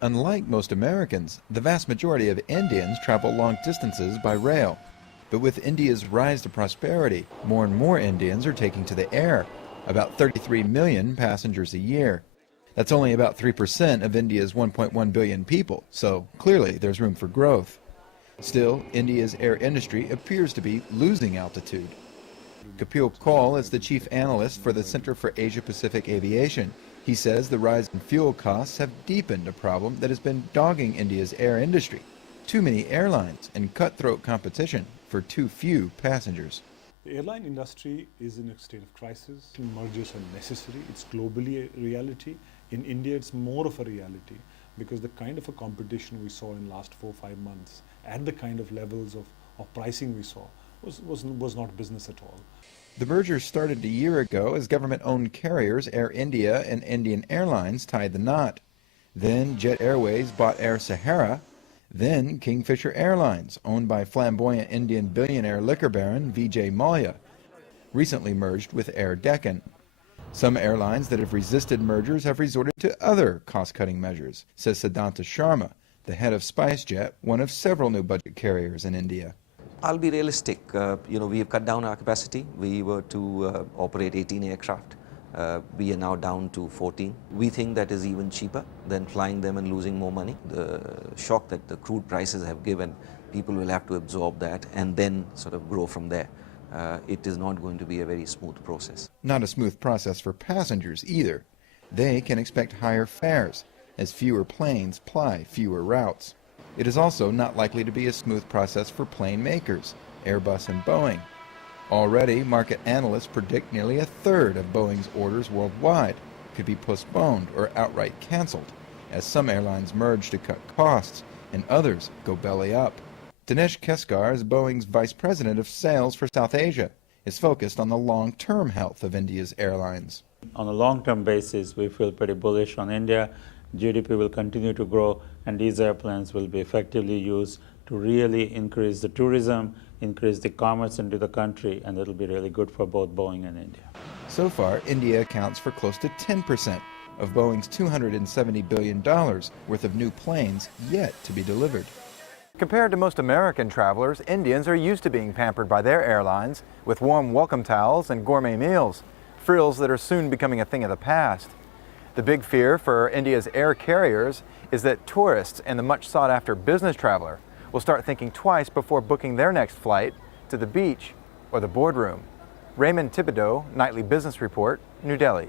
Unlike most Americans, the vast majority of Indians travel long distances by rail. But with India's rise to prosperity, more and more Indians are taking to the air, about 33 million passengers a year. That's only about 3% of India's 1.1 billion people, so clearly there's room for growth. Still, India's air industry appears to be losing altitude. Kapil Kaul is the chief analyst for the Center for Asia-Pacific Aviation. He says the rise in fuel costs have deepened a problem that has been dogging India's air industry. Too many airlines and cutthroat competition for too few passengers. The airline industry is in a state of crisis. Mergers are necessary. It's globally a reality. In India, it's more of a reality because the kind of a competition we saw in the last 4 or 5 months at the kind of levels of pricing we saw was not business at all. The merger started a year ago as government-owned carriers Air India and Indian Airlines tied the knot. Then Jet Airways bought Air Sahara. Then Kingfisher Airlines, owned by flamboyant Indian billionaire liquor baron Vijay Mallya, recently merged with Air Deccan. Some airlines that have resisted mergers have resorted to other cost-cutting measures, says Siddhanta Sharma, the head of SpiceJet, one of several new budget carriers in India. I'll be realistic. We have cut down our capacity. We were to operate 18 aircraft. We are now down to 14. We think that is even cheaper than flying them and losing more money. The shock that the crude prices have given, people will have to absorb that and then sort of grow from there. It is not going to be a very smooth process. Not a smooth process for passengers either. They can expect higher fares as fewer planes ply fewer routes. It is also not likely to be a smooth process for plane makers, Airbus and Boeing. Already, market analysts predict nearly a third of Boeing's orders worldwide could be postponed or outright canceled, as some airlines merge to cut costs and others go belly up. Dinesh Keskar is Boeing's vice president of sales for South Asia, is focused on the long-term health of India's airlines. On a long-term basis, we feel pretty bullish on India. GDP will continue to grow, and these airplanes will be effectively used to really increase the tourism, increase the commerce into the country, and it'll be really good for both Boeing and India. So far, India accounts for close to 10% of Boeing's $270 billion worth of new planes yet to be delivered. Compared to most American travelers, Indians are used to being pampered by their airlines with warm welcome towels and gourmet meals, frills that are soon becoming a thing of the past. The big fear for India's air carriers is that tourists and the much sought-after business traveler will start thinking twice before booking their next flight to the beach or the boardroom. Raymond Thibodeau, Nightly Business Report, New Delhi.